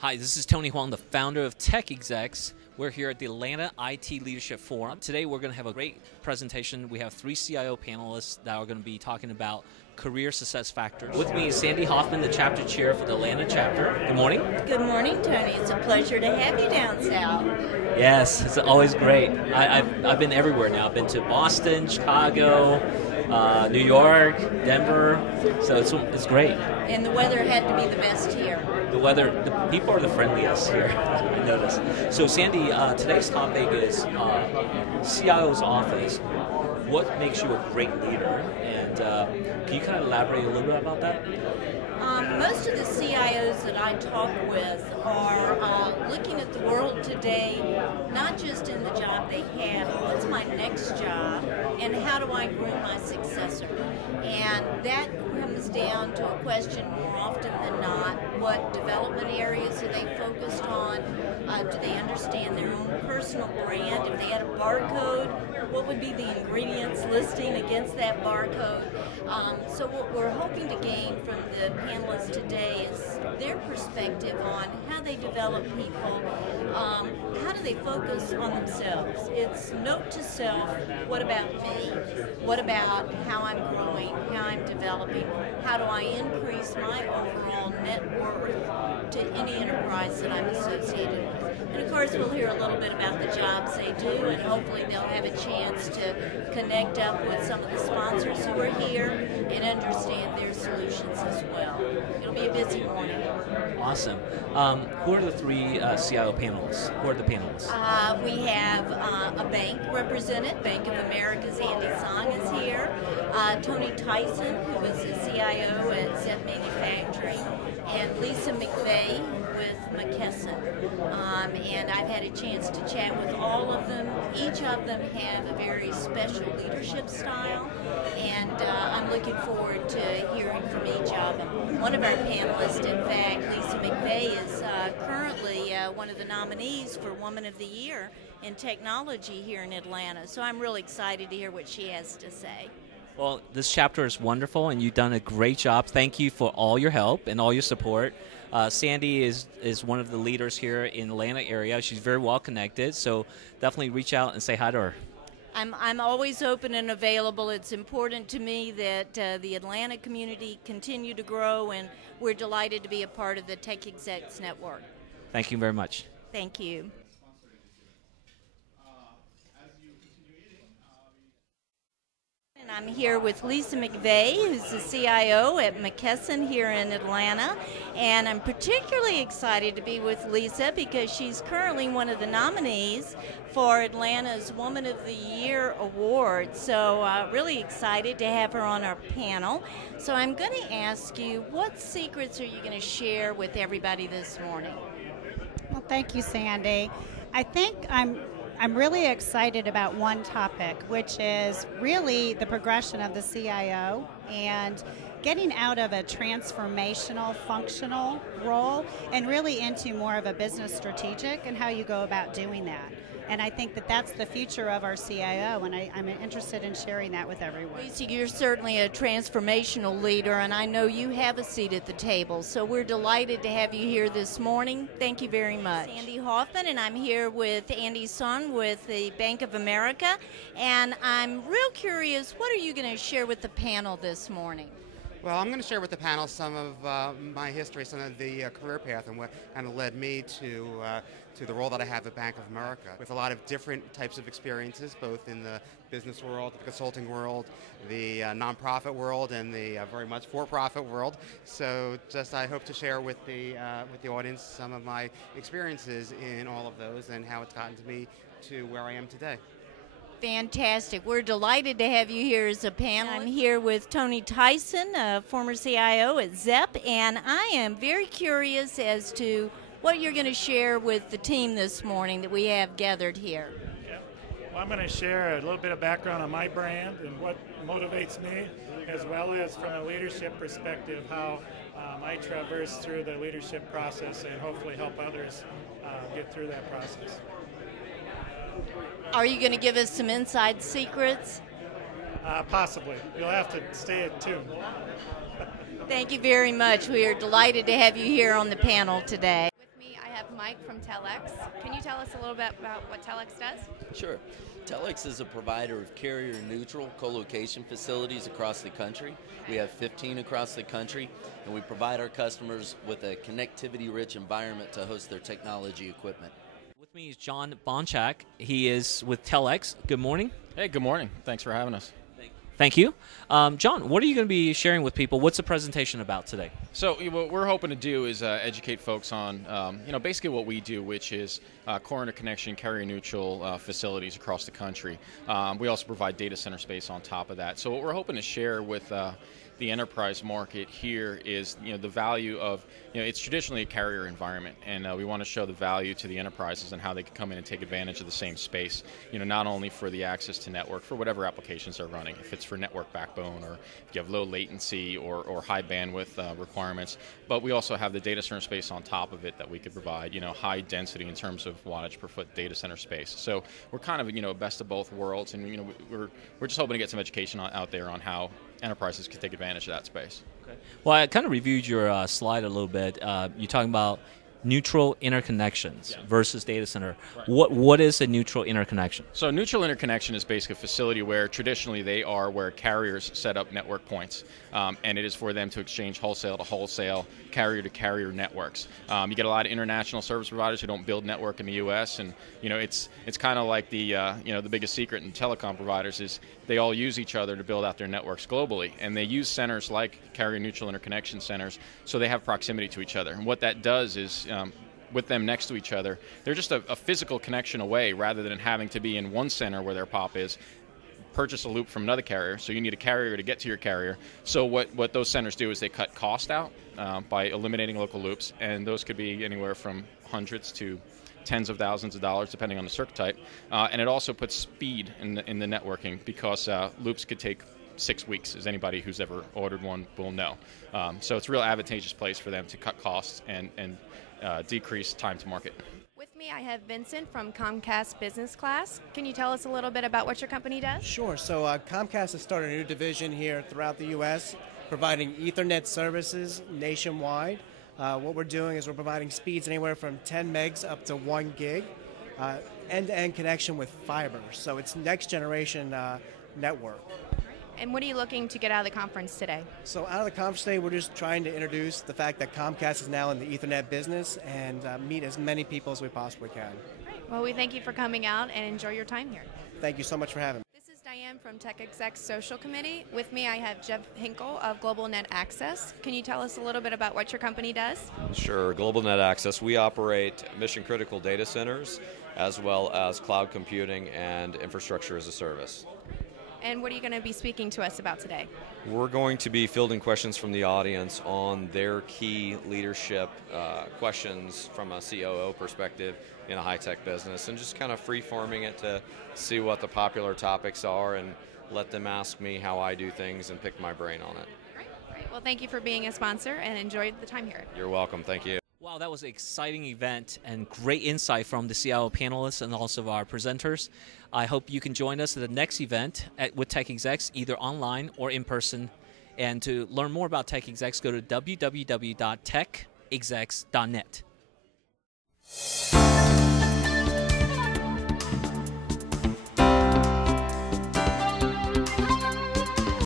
Hi, this is Tony Huang, the founder of TechExecs. We're here at the Atlanta IT Leadership Forum. Today we're going to have a great presentation. We have 3 CIO panelists that are going to be talking about career success factors. With me is Sandy Hoffman, the chapter chair for the Atlanta chapter. Good morning. Good morning, Tony. It's a pleasure to have you down south. Yes, it's always great. I've been everywhere now. I've been to Boston, Chicago, New York, Denver, so it's great. And the weather had to be the best here. The people are the friendliest here, I noticed. So Sandy, today's topic is CIO's office. What makes you a great leader? And can you kind of elaborate a little bit about that? Most of the CIOs that I talk with are looking at the world today, not just in the job they have, but what's my next job, and how do I groom my successor? And that comes down to a question more often than not, what development areas are they focused on? Do they understand their own personal brand? If they had a barcode, what would be the ingredients listing against that barcode? So what we're hoping to gain from the panelists today is their perspective on how they develop people, how do they focus on themselves. It's note to self, what about me? What about how I'm growing, how I'm developing? How do I increase my overall net worth to any enterprise that I'm associated with? And of course we'll hear a little bit about the jobs they do, and hopefully they'll have a chance to connect up with some of the sponsors who are here and understand their solutions as well. It'll be a busy morning. Awesome. Who are the 3 CIO panelists? Who are the panelists? We have a bank represented. Bank of America's Andy Song is here. Tony Tyson, who is a CIO at Sept Manufacturing, and Lisa McVeigh with McKesson. And I've had a chance to chat with all of them. Each of them have a very special leadership style, and I'm looking forward to hearing from each of them. One of our panelists, in fact, Lisa McVeigh, is currently one of the nominees for Woman of the Year in Technology here in Atlanta. So I'm really excited to hear what she has to say. Well, this chapter is wonderful, and you've done a great job. Thank you for all your help and all your support. Sandy is one of the leaders here in the Atlanta area. She's very well connected, so definitely reach out and say hi to her. I'm always open and available. It's important to me that the Atlanta community continue to grow, and we're delighted to be a part of the TechExecs network. Thank you very much. Thank you. I'm here with Lisa McVeigh, who's the CIO at McKesson here in Atlanta, and I'm particularly excited to be with Lisa because she's currently one of the nominees for Atlanta's Woman of the Year award. So really excited to have her on our panel. So I'm going to ask you, what secrets are you going to share with everybody this morning? Well, thank you, Sandy. I think I'm really excited about one topic, which is really the progression of the CIO and getting out of a transformational, functional role and really into more of a business strategic and how you go about doing that. And I think that that's the future of our CIO, and I'm interested in sharing that with everyone. Lisa, you're certainly a transformational leader, and I know you have a seat at the table, so we're delighted to have you here this morning. Thank you very much. Andy Hoffman, and I'm here with Andy Son with the Bank of America, and I'm real curious, what are you going to share with the panel this morning? Well, I'm going to share with the panel some of my history, some of the career path, and what kind of led me to the role that I have at Bank of America, with a lot of different types of experiences, both in the business world, the consulting world, the nonprofit world, and the very much for-profit world. So, just I hope to share with the audience some of my experiences in all of those and how it's gotten to me to where I am today. Fantastic. We're delighted to have you here as a panel. I'm here with Tony Tyson, a former CIO at Sept, and I am very curious as to what you're going to share with the team this morning that we have gathered here. Yeah. Well, I'm going to share a little bit of background on my brand and what motivates me, as well as from a leadership perspective, how I traverse through the leadership process and hopefully help others get through that process. Are you going to give us some inside secrets? Possibly. You'll have to stay tuned. Thank you very much. We are delighted to have you here on the panel today. With me Mike from TechExecs. Can you tell us a little bit about what TechExecs does? Sure. TechExecs is a provider of carrier-neutral co-location facilities across the country. We have 15 across the country, and we provide our customers with a connectivity-rich environment to host their technology equipment. With me is John Bonchak. He is with TechExecs. Good morning. Hey, good morning. Thanks for having us. Thank you. John, what are you going to be sharing with people? What's the presentation about today? So what we're hoping to do is educate folks on, basically what we do, which is core interconnection, carrier-neutral facilities across the country. We also provide data center space on top of that. So what we're hoping to share with the enterprise market here is, the value of, it's traditionally a carrier environment, and we want to show the value to the enterprises and how they can come in and take advantage of the same space, not only for the access to network, for whatever applications they're running, if it's for network backbone or if you have low latency or high bandwidth requirements, but we also have the data center space on top of it that we could provide, high density in terms of wattage per foot data center space. So we're kind of, best of both worlds, and we're just hoping to get some education out there on how enterprises can take advantage of that space. Okay. Well, I kind of reviewed your slide a little bit. You're talking about neutral interconnections versus data center. Right. What is a neutral interconnection? So neutral interconnection is basically a facility where traditionally they are where carriers set up network points, and it is for them to exchange wholesale to wholesale, carrier to carrier networks. You get a lot of international service providers who don't build network in the U.S., and it's kind of like the the biggest secret in telecom providers is they all use each other to build out their networks globally, and they use centers like carrier neutral interconnection centers so they have proximity to each other. And what that does is with them next to each other, they're just a physical connection away rather than having to be in one center where their POP is, purchase a loop from another carrier, so you need a carrier to get to your carrier. So what those centers do is they cut cost out by eliminating local loops, and those could be anywhere from hundreds to tens of thousands of dollars depending on the circuit type, and it also puts speed in the networking because loops could take 6 weeks, as anybody who's ever ordered one will know. So it's a real advantageous place for them to cut costs and decrease time to market. With me, I have Vincent from Comcast Business Class. Can you tell us a little bit about what your company does? Sure. So Comcast has started a new division here throughout the U.S., providing Ethernet services nationwide. What we're doing is we're providing speeds anywhere from 10 megs up to 1 gig, end-to-end connection with fiber. So it's next generation network. And what are you looking to get out of the conference today? So out of the conference today, we're just trying to introduce the fact that Comcast is now in the Ethernet business and meet as many people as we possibly can. Great. Well, we thank you for coming out and enjoy your time here. Thank you so much for having me. This is Diane from TechExecs Social Committee. With me, I have Jeff Hinkle of Global Net Access. Can you tell us a little bit about what your company does? Sure. Global Net Access, we operate mission-critical data centers as well as cloud computing and infrastructure as a service. And what are you going to be speaking to us about today? We're going to be fielding questions from the audience on their key leadership questions from a COO perspective in a high-tech business, and just kind of free-forming it to see what the popular topics are and let them ask me how I do things and pick my brain on it. Great. Well, thank you for being a sponsor and enjoy the time here. You're welcome. Thank you. Wow, that was an exciting event and great insight from the CIO panelists and also our presenters. I hope you can join us at the next event with TechExecs, either online or in person. And to learn more about TechExecs, go to www.techexecs.net.